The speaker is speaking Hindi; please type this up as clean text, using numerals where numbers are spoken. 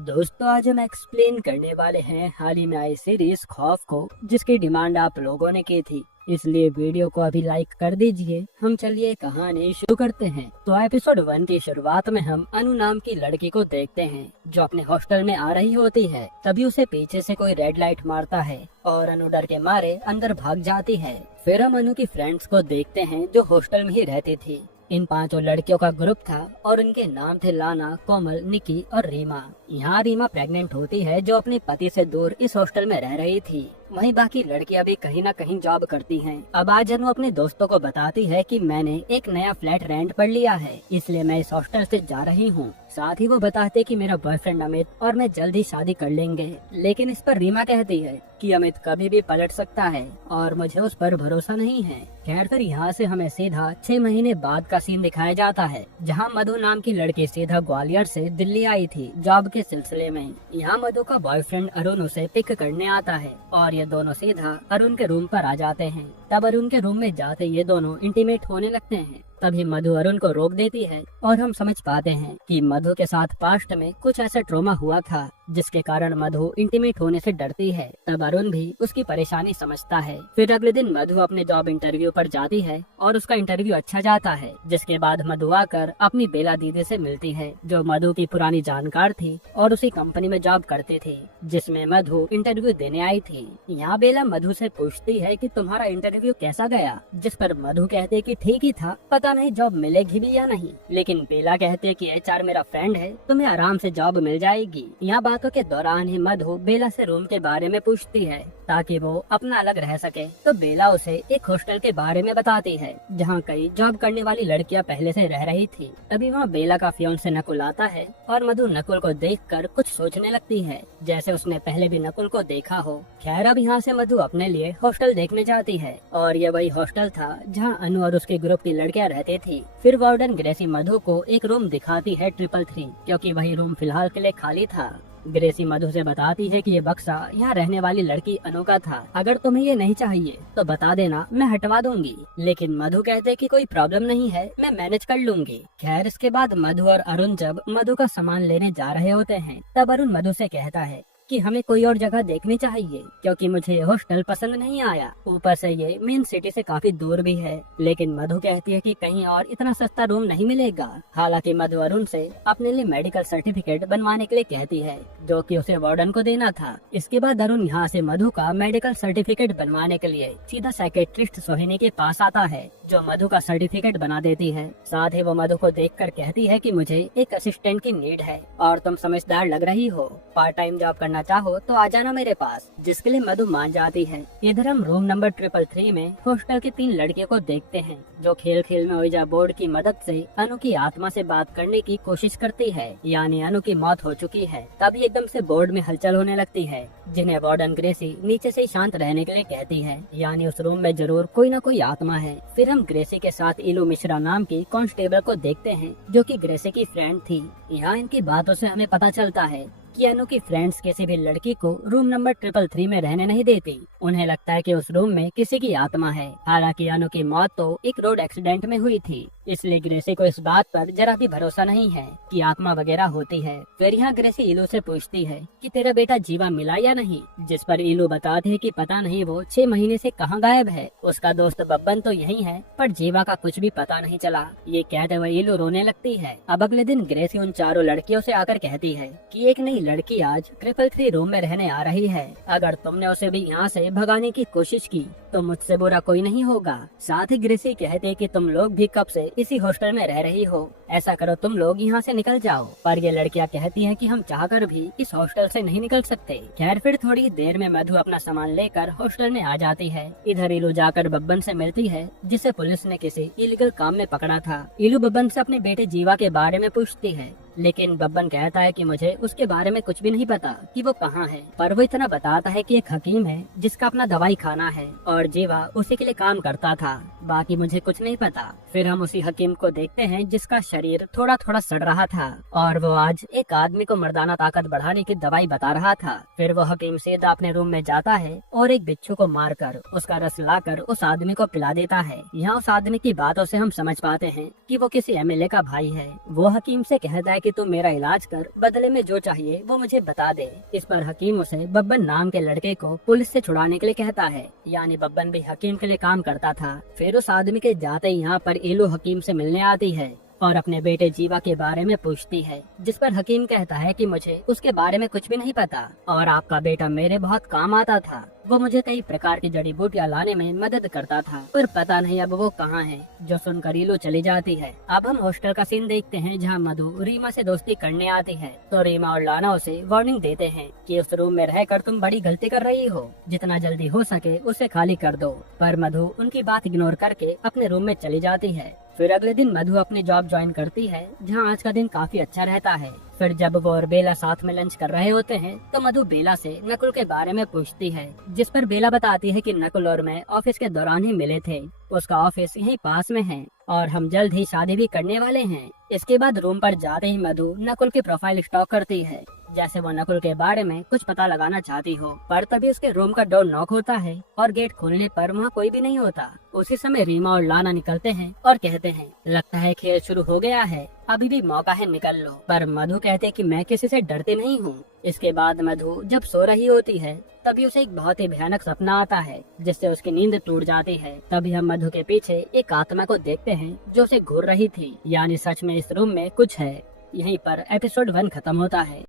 दोस्तों आज हम एक्सप्लेन करने वाले हैं हाल ही में आई सीरीज खौफ को, जिसकी डिमांड आप लोगों ने की थी, इसलिए वीडियो को अभी लाइक कर दीजिए। हम चलिए कहानी शुरू करते हैं। तो एपिसोड 1 की शुरुआत में हम अनु नाम की लड़की को देखते हैं जो अपने हॉस्टल में आ रही होती है। तभी उसे पीछे से कोई रेड लाइट मारता है और अनु डर के मारे अंदर भाग जाती है। फिर हम अनु की फ्रेंड्स को देखते हैं जो हॉस्टल में ही रहती थी। इन 5 लड़कियों का ग्रुप था और उनके नाम थे लाना, कोमल, निकी और रीमा। यहाँ रीमा प्रेग्नेंट होती है जो अपने पति से दूर इस हॉस्टल में रह रही थी। वहीं बाकी लड़कियां भी कहीं न कहीं जॉब करती हैं। अब आज अनु अपने दोस्तों को बताती है कि मैंने एक नया फ्लैट रेंट पर लिया है, इसलिए मैं इस हॉस्टल से जा रही हूँ। साथ ही वो बताते कि मेरा बॉयफ्रेंड अमित और मैं जल्द ही शादी कर लेंगे। लेकिन इस पर रीमा कहती है कि अमित कभी भी पलट सकता है और मुझे उस पर भरोसा नहीं है। खैर फिर यहाँ से हमें सीधा 6 महीने बाद का सीन दिखाया जाता है, जहाँ मधु नाम की लड़की सीधा ग्वालियर से दिल्ली आई थी जॉब के सिलसिले में। यहाँ मधु का बॉयफ्रेंड अरुण उसे पिक करने आता है और ये दोनों सीधा अरुण के रूम पर आ जाते हैं। तब अरुण के रूम में जाते ये दोनों इंटीमेट होने लगते हैं। तभी मधु अरुण को रोक देती है और हम समझ पाते हैं कि मधु के साथ पास्ट में कुछ ऐसा ट्रॉमा हुआ था जिसके कारण मधु इंटीमेट होने से डरती है। तब अरुण भी उसकी परेशानी समझता है। फिर अगले दिन मधु अपने जॉब इंटरव्यू पर जाती है और उसका इंटरव्यू अच्छा जाता है, जिसके बाद मधु आकर अपनी बेला दीदी से मिलती है जो मधु की पुरानी जानकार थी और उसी कंपनी में जॉब करती थी जिसमें मधु इंटरव्यू देने आई थी। यहाँ बेला मधु से पूछती है कि तुम्हारा इंटरव्यू कैसा गया, जिस पर मधु कहते कि ठीक ही था, पता नहीं जॉब मिलेगी भी या नहीं। लेकिन बेला कहते कि एचआर मेरा फ्रेंड है, तुम्हें आराम से जॉब मिल जाएगी। यहाँ बातों के दौरान ही मधु बेला से रूम के बारे में पूछती है ताकि वो अपना अलग रह सके। तो बेला उसे एक हॉस्टल के बारे में बताती है जहाँ कई जॉब करने वाली लड़कियाँ पहले से रह रही थी। तभी वहाँ बेला का फियांसे नकुल आता है और मधु नकुल को देखकर कुछ सोचने लगती है, जैसे उसने पहले भी नकुल को देखा हो। खैर अब यहाँ से मधु अपने लिए हॉस्टल देखने जाती है और ये वही हॉस्टल था जहाँ अनु और उसके ग्रुप की लड़कियाँ रहती थी। फिर वार्डन ग्रेसी मधु को एक रूम दिखाती है 333, क्योंकि वही रूम फिलहाल के लिए खाली था। ग्रेसी मधु से बताती है कि ये बक्सा यहाँ रहने वाली लड़की अनु का था, अगर तुम्हें ये नहीं चाहिए तो बता देना, मैं हटवा दूंगी। लेकिन मधु कहते कि कोई प्रॉब्लम नहीं है, मैं मैनेज कर लूंगी। खैर इसके बाद मधु और अरुण जब मधु का सामान लेने जा रहे होते हैं तब अरुण मधु से कहता है कि हमें कोई और जगह देखनी चाहिए क्योंकि मुझे ये हॉस्टल पसंद नहीं आया। ऊपर से ये मेन सिटी से काफी दूर भी है। लेकिन मधु कहती है कि कहीं और इतना सस्ता रूम नहीं मिलेगा। हालांकि मधु अरुण से अपने लिए मेडिकल सर्टिफिकेट बनवाने के लिए कहती है जो कि उसे वार्डन को देना था। इसके बाद अरुण यहाँ से मधु का मेडिकल सर्टिफिकेट बनवाने के लिए सीधा साइकेट्रिस्ट सोहिनी के पास आता है जो मधु का सर्टिफिकेट बना देती है। साथ ही वो मधु को देखकर कहती है कि मुझे एक असिस्टेंट की नीड है और तुम समझदार लग रही हो, पार्ट टाइम जॉब करना चाहो तो आ जाना मेरे पास, जिसके लिए मधु मान जाती है। इधर हम रूम नंबर 333 में हॉस्टल की 3 लड़कियों को देखते हैं जो खेल खेल में ओइजा बोर्ड की मदद से अनु की आत्मा से बात करने की कोशिश करती है, यानी अनु की मौत हो चुकी है। तभी एकदम से बोर्ड में हलचल होने लगती है जिन्हें वार्डन ग्रेसी नीचे से शांत रहने के लिए कहती है, यानी उस रूम में जरूर कोई न कोई आत्मा है। फिर हम ग्रेसी के साथ इलू मिश्रा नाम की कांस्टेबल को देखते हैं जो कि ग्रेसी की फ्रेंड थी। यहाँ इनकी बातों से हमें पता चलता है कि अनु की फ्रेंड्स किसी भी लड़की को रूम नंबर 333 में रहने नहीं देती। उन्हें लगता है कि उस रूम में किसी की आत्मा है। हालांकि अनु की मौत तो एक रोड एक्सीडेंट में हुई थी, इसलिए ग्रेसी को इस बात पर जरा भी भरोसा नहीं है कि आत्मा वगैरह होती है। फिर यहाँ ग्रेसी इलू से पूछती है कि तेरा बेटा जीवा मिला या नहीं, जिस पर इलू बताते है कि पता नहीं वो 6 महीने से कहाँ गायब है। उसका दोस्त बब्बन तो यही है पर जीवा का कुछ भी पता नहीं चला। ये कहते हुए इलू रोने लगती है। अब अगले दिन ग्रेसी उन 4 लड़कियों से आकर कहती है कि एक नई लड़की आज 333 रूम में रहने आ रही है। अगर तुमने उसे भी यहाँ से भगाने की कोशिश की तो मुझसे बुरा कोई नहीं होगा। साथ ही ग्रेसी कहते कि तुम लोग भी कब से इसी हॉस्टल में रह रही हो, ऐसा करो तुम लोग यहाँ से निकल जाओ। पर ये लड़कियाँ कहती हैं कि हम चाहकर भी इस हॉस्टल से नहीं निकल सकते। खैर फिर थोड़ी देर में मधु अपना सामान लेकर हॉस्टल में आ जाती है। इधर इलू जाकर बब्बन से मिलती है जिसे पुलिस ने किसी इलीगल काम में पकड़ा था। इलू बब्बन से अपने बेटे जीवा के बारे में पूछती है, लेकिन बब्बन कहता है कि मुझे उसके बारे में कुछ भी नहीं पता कि वो कहाँ है, पर वो इतना बताता है कि एक हकीम है जिसका अपना दवाई खाना है और जीवा उसी के लिए काम करता था, बाकी मुझे कुछ नहीं पता। फिर हम उसी हकीम को देखते हैं जिसका शरीर थोड़ा थोड़ा सड़ रहा था और वो आज एक आदमी को मर्दाना ताकत बढ़ाने की दवाई बता रहा था। फिर वो हकीम सीधा अपने रूम में जाता है और एक बिच्छू को मारकर उसका रस लाकर उस आदमी को पिला देता है। यहाँ उस आदमी की बातों से हम समझ पाते हैं कि वो किसी एमएलए का भाई है। वो हकीम से कहता है कि कि तुम मेरा इलाज कर, बदले में जो चाहिए वो मुझे बता दे। इस पर हकीम उसे बब्बन नाम के लड़के को पुलिस से छुड़ाने के लिए कहता है। यानी बब्बन भी हकीम के लिए काम करता था। फिर उस आदमी के जाते ही यहाँ पर इलू हकीम से मिलने आती है और अपने बेटे जीवा के बारे में पूछती है, जिस पर हकीम कहता है कि मुझे उसके बारे में कुछ भी नहीं पता और आपका बेटा मेरे बहुत काम आता था। वो मुझे कई प्रकार की जड़ी बूटियां लाने में मदद करता था, पर पता नहीं अब वो कहाँ है। जो सुनकर इलू चली जाती है। अब हम हॉस्टल का सीन देखते हैं जहाँ मधु रीमा से दोस्ती करने आती है तो रीमा और लाना उसे वार्निंग देते हैं कि उस रूम में रहकर तुम बड़ी गलती कर रही हो, जितना जल्दी हो सके उसे खाली कर दो। पर मधु उनकी बात इग्नोर करके अपने रूम में चली जाती है। फिर अगले दिन मधु अपनी जॉब ज्वाइन करती है जहाँ आज का दिन काफी अच्छा रहता है। फिर जब वो और बेला साथ में लंच कर रहे होते हैं तो मधु बेला से नकुल के बारे में पूछती है, जिस पर बेला बताती है कि नकुल और मैं ऑफिस के दौरान ही मिले थे। उसका ऑफिस यहीं पास में है और हम जल्द ही शादी भी करने वाले हैं। इसके बाद रूम पर जाते ही मधु नकुल की प्रोफाइल स्टॉक करती है, जैसे वो नकुल के बारे में कुछ पता लगाना चाहती हो। पर तभी उसके रूम का डोर नॉक होता है और गेट खोलने पर वहाँ कोई भी नहीं होता। उसी समय रीमा और लाना निकलते हैं और कहते हैं, लगता है खेल शुरू हो गया है, अभी भी मौका है, निकल लो। पर मधु कहते कि मैं किसी से डरती नहीं हूँ। इसके बाद मधु जब सो रही होती है तभी उसे एक बहुत ही भयानक सपना आता है जिससे उसकी नींद टूट जाती है। तभी हम मधु के पीछे एक आत्मा को देखते हैं जो उसे घूर रही थी। यानी सच में इस रूम में कुछ है। यहीं पर एपिसोड 1 खत्म होता है।